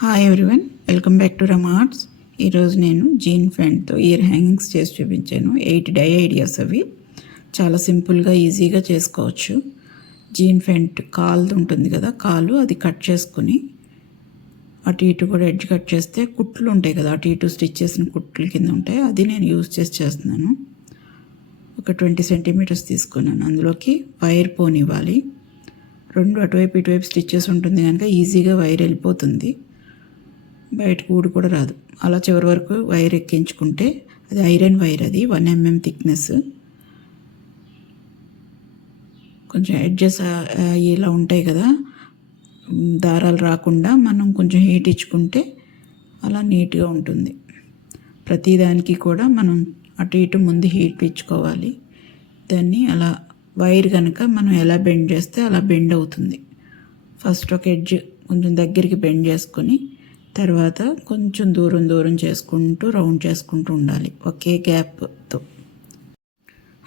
Hi everyone, welcome back to Rama arts. ఈరోజు నేను gene ఫ్యాంట్తో ear hangings చేసి చూపించాను. 8 డై ఐడియాస్ అవి. చాలా సింపుల్గా ఈజీగా చేసుకోవచ్చు. జీన్ ఫ్యాంట్ కాలు ఉంటుంది కదా, కాలు అది కట్ చేసుకుని అటు ఇటు కూడా ఎడ్జ్ కట్ చేస్తే కుట్లు ఉంటాయి కదా, అటు ఇటు స్టిచ్ చేసిన కుట్లు కింద ఉంటాయి. అది నేను యూజ్ చేస్తున్నాను. ఒక 20 సెంటీమీటర్స్ తీసుకున్నాను. అందులోకి వైర్ పోనివ్వాలి. రెండు అటువైపు ఇటువైపు స్టిచ్చెస్ ఉంటుంది కనుక ఈజీగా వైర్ వెళ్ళిపోతుంది, బయటకు ఊడి కూడా రాదు. అలా చివరి వరకు వైర్ ఎక్కించుకుంటే, అది ఐరన్ వైర్, అది 1 mm థిక్నెస్. కొంచెం ఎడ్జెస్ ఇలా ఉంటాయి కదా, దారాలు రాకుండా మనం కొంచెం హీట్ ఇచ్చుకుంటే అలా నీట్గా ఉంటుంది. ప్రతిదానికి కూడా మనం అటు ఇటు ముందు హీట్ ఇచ్చుకోవాలి. దాన్ని అలా వైర్ కనుక మనం ఎలా బెండ్ చేస్తే అలా బెండ్ అవుతుంది. ఫస్ట్ ఒక ఎడ్జ్ కొంచెం దగ్గరికి బెండ్ చేసుకొని తర్వాత కొంచెం దూరం చేసుకుంటూ రౌండ్ చేసుకుంటూ ఉండాలి ఒకే గ్యాప్తో.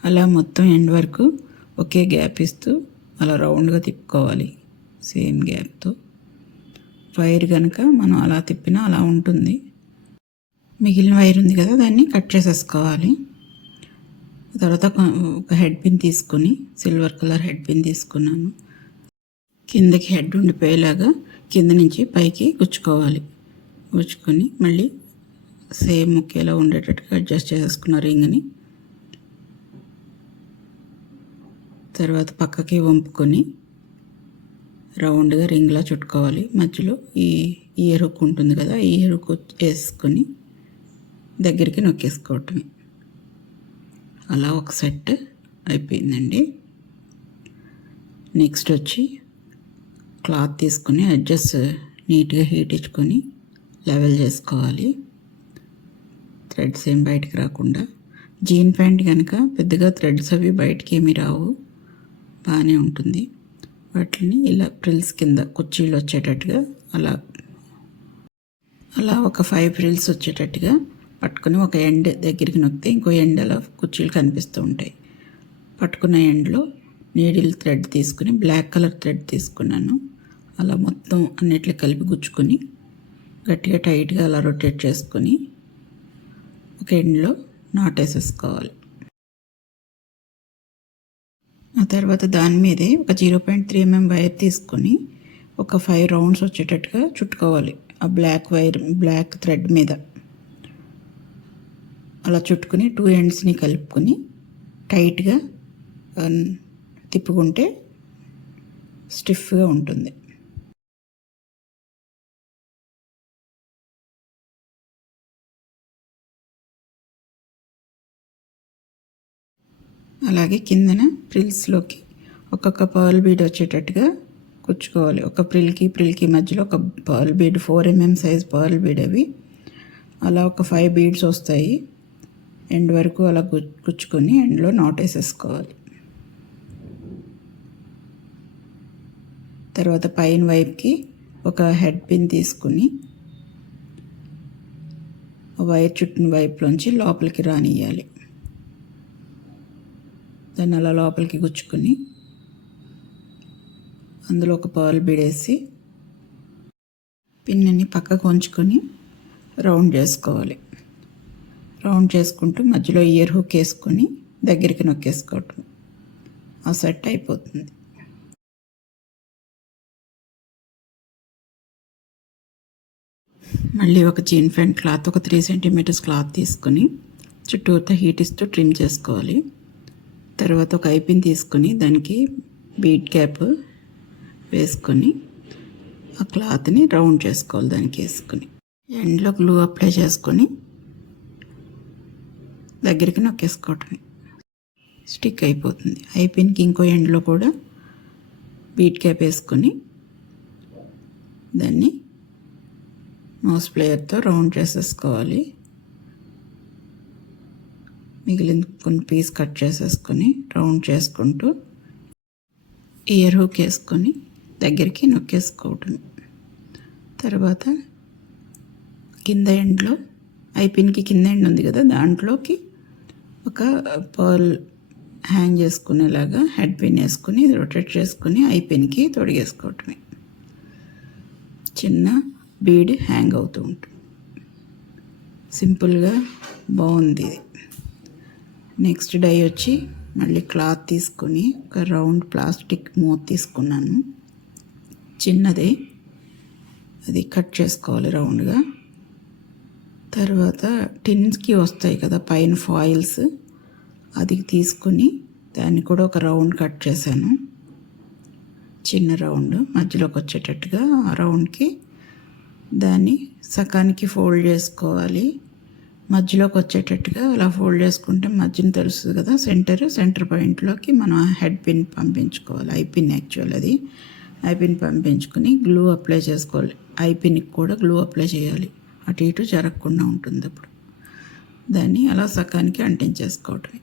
అలా మొత్తం ఎండ్ వరకు ఒకే గ్యాప్ ఇస్తూ అలా రౌండ్గా తిప్పుకోవాలి సేమ్ గ్యాప్తో. వైర్ కనుక మనం అలా తిప్పినా అలా ఉంటుంది. మిగిలిన వైర్ ఉంది కదా, దాన్ని కట్ చేసేసుకోవాలి. తర్వాత ఒక హెడ్ పిన్ తీసుకొని, సిల్వర్ కలర్ హెడ్ పిన్ తీసుకున్నాను. కిందకి హెడ్ ఉండిపోయేలాగా కింద నుంచి పైకి గుచ్చుకోవాలి. గుచ్చుకొని మళ్ళీ సేమ్ ఒకేలా ఉండేటట్టుగా అడ్జస్ట్ చేసేసుకున్న రింగ్ని. తర్వాత పక్కకి వంపుకొని రౌండ్గా రింగ్లా చుట్టుకోవాలి. మధ్యలో ఈ ఇయర్ హుక్ ఉంటుంది కదా, ఈ ఇయర్ హుక్ వేసుకొని దగ్గరికి నొక్కేసుకోవటమే. అలా ఒక సెట్ అయిపోయిందండి. నెక్స్ట్ వచ్చి క్లాత్ తీసుకొని అడ్జస్ట్ నీట్గా హీట్ ఇచ్చుకొని లెవెల్ చేసుకోవాలి, థ్రెడ్స్ ఏం బయటికి రాకుండా. జీన్ ప్యాంట్ కనుక పెద్దగా థ్రెడ్స్ అవి బయటికి ఏమీ రావు, బాగానే ఉంటుంది. వాటిని ఇలా ప్రిల్స్ కింద కుర్చీలు వచ్చేటట్టుగా అలా ఒక 5 ప్రిల్స్ వచ్చేటట్టుగా పట్టుకుని ఒక ఎండ్ దగ్గరికి నొక్కితే ఇంకో ఎండ్ అలా కుర్చీలు కనిపిస్తూ ఉంటాయి. పట్టుకున్న ఎండ్లో నీడిల్ థ్రెడ్ తీసుకుని, బ్లాక్ కలర్ థ్రెడ్ తీసుకున్నాను. అలా మొత్తం అన్నిట్లు కలిపి గుచ్చుకొని గట్టిగా టైట్గా అలా రొటేట్ చేసుకొని ఒక ఎండ్లో నాటేసేసుకోవాలి. ఆ తర్వాత దాని మీదే ఒక 0.3 mm వైర్ తీసుకొని ఒక 5 రౌండ్స్ వచ్చేటట్టుగా చుట్టుకోవాలి. ఆ బ్లాక్ థ్రెడ్ మీద అలా చుట్టుకుని 2 ఎండ్స్ని కలుపుకొని టైట్గా తిప్పుకుంటే స్టిఫ్గా ఉంటుంది. అలాగే కిందన ప్రిల్స్లోకి ఒక్కొక్క పర్ల్ బీడ్ వచ్చేటట్టుగా కుచ్చుకోవాలి. ఒక ప్రిల్కి మధ్యలో ఒక pearl bead, 4 mm size pearl bead అవి. అలా ఒక 5 బీడ్స్ వస్తాయి. ఎండ్ వరకు అలా కుచ్చుకొని ఎండ్లో నాట్ వేసేసుకోవాలి. తర్వాత పైన వైపుకి ఒక హెడ్ పిన్ తీసుకుని వైర్ చుట్టిన వైపులోంచి లోపలికి రానియ్యాలి. దాన్ని అలా లోపలికి గుచ్చుకొని అందులో ఒక పర్ల్ బీడ్ వేసి పిన్ని పక్కకు ఉంచుకొని రౌండ్ చేసుకోవాలి. రౌండ్ చేసుకుంటూ మధ్యలో ఇయర్ హుక్ వేసుకొని దగ్గరికి నొక్కేసుకోవటం. ఆ సెట్ అయిపోతుంది. మళ్ళీ ఒక జీన్ ప్యాంట్ క్లాత్, ఒక 3 సెంటీమీటర్స్ క్లాత్ తీసుకొని చుట్టూతో హీట్ ఇస్తూ ట్రిమ్ చేసుకోవాలి. తర్వాత ఒక ఐపిన్ తీసుకొని దానికి బీట్ క్యాప్ వేసుకొని ఆ క్లాత్ని రౌండ్ చేసుకోవాలి. దానికి వేసుకొని ఎండ్లో గ్లూ అప్లై చేసుకొని దగ్గరికి నొక్కేసుకోవటమే, స్టిక్ అయిపోతుంది. ఐపిన్కి ఇంకో ఎండ్లో కూడా బీట్ క్యాప్ వేసుకొని దాన్ని మౌస్ ప్లేయర్తో రౌండ్ చేసేసుకోవాలి. మిగిలిన కొన్ని పీస్ కట్ చేసేసుకొని రౌండ్ చేసుకుంటూ ఇయర్ హుక్ వేసుకొని దగ్గరికి నొక్కేసుకోవటం. తర్వాత కింద ఎండ్లో ఐపిన్కి కింద ఎండ్ ఉంది కదా, దాంట్లోకి ఒక పర్ల్ హ్యాంగ్ చేసుకునేలాగా హెడ్ పిన్ వేసుకొని రొటేట్ చేసుకొని ఐపిన్కి తొడిగేసుకోవటమే. చిన్న బీడ్ హ్యాంగ్ అవుతూ ఉంటుంది. సింపుల్గా బాగుంది ఇది. నెక్స్ట్ డై వచ్చి మళ్ళీ క్లాత్ తీసుకొని ఒక రౌండ్ ప్లాస్టిక్ మూత తీసుకున్నాను, చిన్నదే. అది కట్ చేసుకోవాలి రౌండ్గా. తర్వాత టిన్స్కి వస్తాయి కదా పైన ఫాయిల్స్, అది తీసుకుని దాన్ని కూడా ఒక రౌండ్ కట్ చేశాను, చిన్న రౌండ్ మధ్యలోకి వచ్చేటట్టుగా. ఆ రౌండ్కి దాన్ని సకానికి ఫోల్డ్ చేసుకోవాలి, మధ్యలోకి వచ్చేటట్టుగా అలా ఫోల్డ్ చేసుకుంటే మధ్యన తెలుస్తుంది కదా సెంటర్ పాయింట్లోకి మనం హెడ్ పిన్ పంపించుకోవాలి. ఐ పిన్ యాక్చువల్ అది. ఐ పిన్ పంపించుకొని గ్లూ అప్లై చేసుకోవాలి. ఐ పిన్కి కూడా గ్లూ అప్లై చేయాలి, అటు ఇటు జరగకుండా ఉంటుంది. అప్పుడు దాన్ని అలా సకానికి అంటించేసుకోవటమే.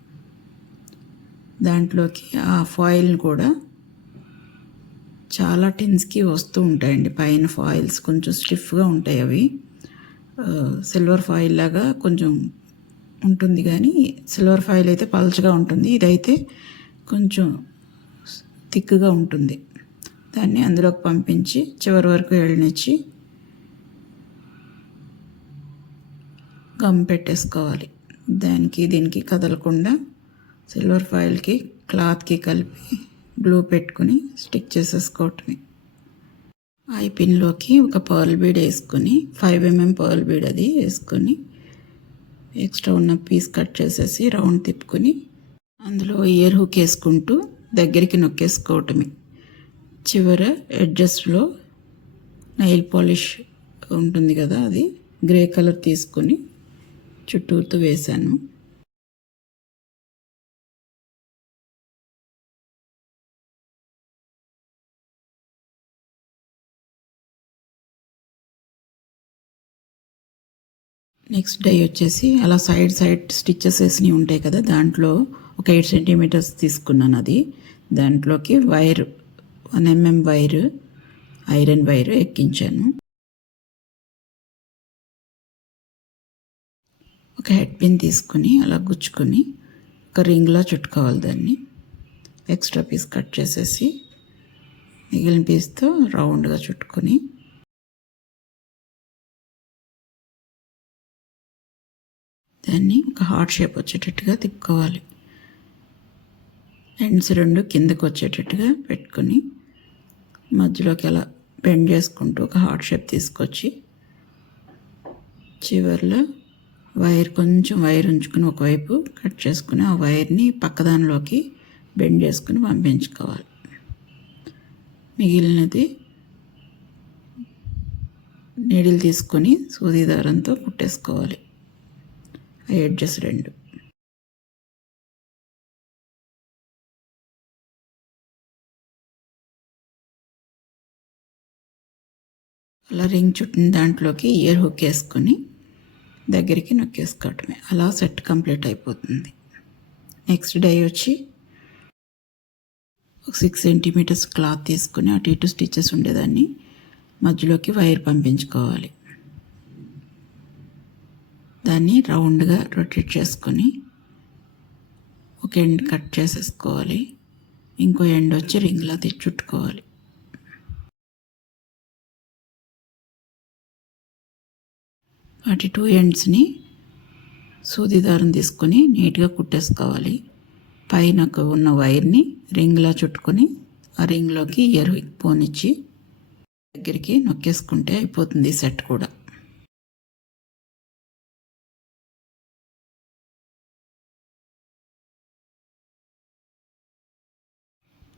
దాంట్లోకి ఆ ఫాయిల్ని కూడా చాలా టిన్స్కి వస్తూ ఉంటాయండి పైన ఫాయిల్స్, కొంచెం స్టిఫ్గా ఉంటాయి అవి. సిల్వర్ ఫాయిల్ లాగా కొంచెం ఉంటుంది, కానీ సిల్వర్ ఫాయిల్ అయితే పల్చగా ఉంటుంది, ఇదైతే కొంచెం థిక్గా ఉంటుంది. దాన్ని అందులోకి పంపించి చివరి వరకు వెళ్ళనిచ్చి గమ్ పెట్టేసుకోవాలి. దీనికి కదలకుండా సిల్వర్ ఫాయిల్కి క్లాత్కి కలిపి గ్లూ పెట్టుకుని స్టిక్ చేసేసుకోవటమే. ఐ పిన్లోకి ఒక పర్ల్ బీడ్ వేసుకొని 5mm పర్ల్ బీడ్ అది వేసుకొని ఎక్స్ట్రా ఉన్న పీస్ కట్ చేసేసి రౌండ్ తిప్పుకొని అందులో ఇయర్ హుక్ వేసుకుంటూ దగ్గరికి నొక్కేసుకోవటమే. చివర ఎడ్జస్ట్లో నెయిల్ పాలిష్ ఉంటుంది కదా, అది గ్రే కలర్ తీసుకొని చుట్టూతో వేశాను. నెక్స్ట్ డై వచ్చేసి అలా సైడ్ స్టిచ్చెస్ వేసినవి ఉంటాయి కదా, దాంట్లో ఒక 8 సెంటీమీటర్స్ తీసుకున్నాను. అది దాంట్లోకి 1mm వైర్, ఐరన్ వైర్ ఎక్కించాను. ఒక హెడ్ పిన్ తీసుకుని అలా గుచ్చుకొని ఒక రింగ్లా చుట్టుకోవాలి. దాన్ని ఎక్స్ట్రా పీస్ కట్ చేసేసి మిగిలిన పీస్తో రౌండ్గా చుట్టుకొని దాన్ని ఒక హార్ట్ షేప్ వచ్చేటట్టుగా తిప్పుకోవాలి. ఎండ్స్ 2 కిందకు వచ్చేటట్టుగా పెట్టుకొని మధ్యలోకి అలా బెండ్ చేసుకుంటూ ఒక హార్ట్ షేప్ తీసుకొచ్చి చివర్లో కొంచెం వైర్ ఉంచుకుని ఒకవైపు కట్ చేసుకుని ఆ వైర్ని పక్కదానిలోకి బెండ్ చేసుకుని పంపించుకోవాలి. మిగిలినది నీడిల్ తీసుకొని సూది దారంతో కుట్టేసుకోవాలి. ఆ ఎడ్జెస్ 2. అలా రింగ్ చుట్టిన దాంట్లోకి ఇయర్ హుక్ వేసుకొని దగ్గరికి నొక్కేసుకోవటమే. అలా సెట్ కంప్లీట్ అయిపోతుంది. నెక్స్ట్ డై వచ్చి ఒక 6 సెంటీమీటర్స్ క్లాత్ తీసుకుని అటు ఇటు స్టిచ్చెస్ ఉండేదాన్ని మధ్యలోకి వైర్ పంపించుకోవాలి. దాన్ని రౌండ్గా రొటేట్ చేసుకొని ఒక ఎండ్ కట్ చేసేసుకోవాలి, ఇంకో ఎండ్ వచ్చి రింగ్లా చుట్టుకోవాలి. వాటి 2 ఎండ్స్ని సూది దారం తీసుకొని నీట్గా కుట్టేసుకోవాలి. పైన ఉన్న వైర్ని రింగ్లా చుట్టుకొని ఆ రింగ్లోకి ఇయర్ పోనిచ్చి దగ్గరికి నొక్కేసుకుంటే అయిపోతుంది సెట్ కూడా.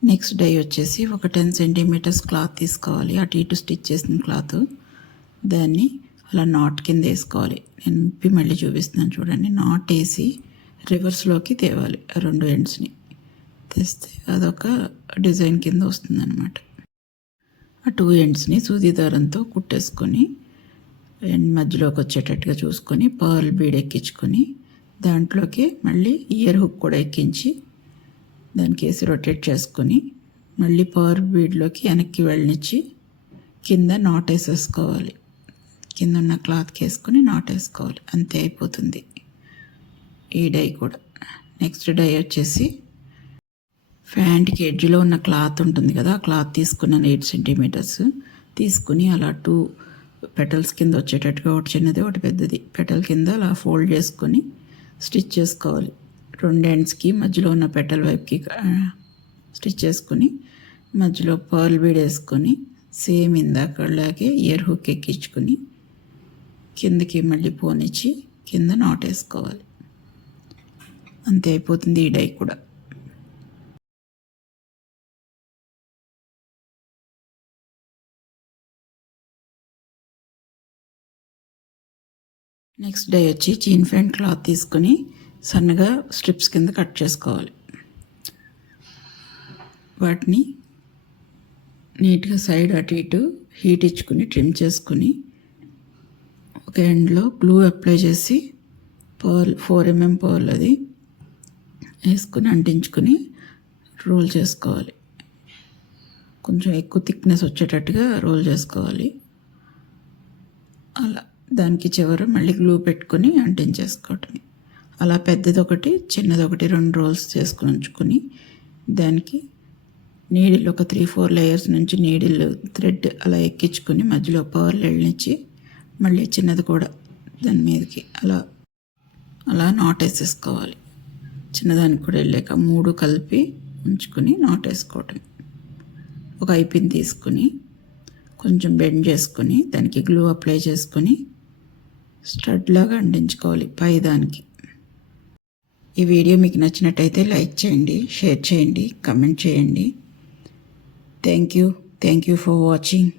నెక్స్ట్ డై వచ్చేసి ఒక 10 సెంటీమీటర్స్ క్లాత్ తీసుకోవాలి, అటు ఇటు స్టిచ్ చేసిన క్లాత్. దాన్ని అలా నాట్ కింద వేసుకోవాలి. నేను మళ్ళీ చూపిస్తున్నాను చూడండి. నాట్ వేసి రివర్స్లోకి తేవాలి ఆ 2 ఎండ్స్ని. తెస్తే అదొక డిజైన్ కింద వస్తుంది అన్నమాట. ఆ 2 ఎండ్స్ని సూది దారంతో కుట్టేసుకొని ఎండ్ మధ్యలోకి వచ్చేటట్టుగా చూసుకొని పర్ల్ బీడ్ ఎక్కించుకొని దాంట్లోకి మళ్ళీ ఇయర్ హుక్ కూడా ఎక్కించి దానికి వేసి రొటేట్ చేసుకొని మళ్ళీ పవర్ బీడ్లోకి వెనక్కి వెళ్ళనిచ్చి కింద నాట్ వేసేసుకోవాలి. కింద ఉన్న క్లాత్కి వేసుకొని నాట్ వేసుకోవాలి. అంతే అయిపోతుంది ఈ డై కూడా. నెక్స్ట్ డై వచ్చేసి ప్యాంట్కి ఎడ్జ్లో ఉన్న క్లాత్ ఉంటుంది కదా, ఆ క్లాత్ తీసుకున్నాను 8 సెంటీమీటర్స్ తీసుకుని అలా 2 పెటల్స్ కింద వచ్చేటట్టుగా ఒకటి చిన్నది ఒకటి పెద్దది పెటల్ కింద అలా ఫోల్డ్ చేసుకొని స్టిచ్ చేసుకోవాలి. 2 ఎండ్స్కి మధ్యలో ఉన్న పెటల్ వైపుకి స్టిచ్ చేసుకొని మధ్యలో పర్ల్ బీడ్ వేసుకొని సేమ్ ఇందాకలాగే ఇయర్ హుక్ ఎక్కించుకొని కిందకి మళ్ళీ పోనిచ్చి కింద నాట్ వేసుకోవాలి. అంతే అయిపోతుంది ఈ డై కూడా. నెక్స్ట్ డే వచ్చి చీన్ ఫ్యాంట్ క్లాత్ తీసుకొని సన్నగా స్ట్రిప్స్ కింద కట్ చేసుకోవాలి. వాటిని నీట్గా సైడ్ అటు ఇటు హీట్ ఇచ్చుకుని ట్రిమ్ చేసుకుని ఒక ఎండ్లో గ్లూ అప్లై చేసి పర్ల్ 4 mm పర్ల్ అది వేసుకుని అంటించుకుని రోల్ చేసుకోవాలి. కొంచెం ఎక్కువ థిక్నెస్ వచ్చేటట్టుగా రోల్ చేసుకోవాలి. అలా దానికి చివర మళ్ళీ గ్లూ పెట్టుకొని అంటించేసుకోవటమే. అలా పెద్దది ఒకటి చిన్నది ఒకటి 2 రోల్స్ చేసుకుని ఉంచుకొని దానికి నీడిల్ ఒక 3-4 లేయర్స్ నుంచి నీడిల్ థ్రెడ్ అలా ఎక్కించుకొని మధ్యలో పర్ల్ వెళ్ళనిచ్చి మళ్ళీ చిన్నది కూడా దాని మీదకి అలా నాట్ వేసేసుకోవాలి. చిన్నదానికి కూడా వెళ్ళాక 3 కలిపి ఉంచుకొని నాట్ వేసుకోవటం. ఒక ఐపిన్ తీసుకుని కొంచెం బెండ్ చేసుకొని దానికి గ్లూ అప్లై చేసుకొని స్టడ్ లాగా అంటించుకోవాలి పై దానికి. ఈ వీడియో మీకు నచ్చినట్టయితే లైక్ చేయండి, షేర్ చేయండి, కమెంట్ చేయండి. Thank you for watching.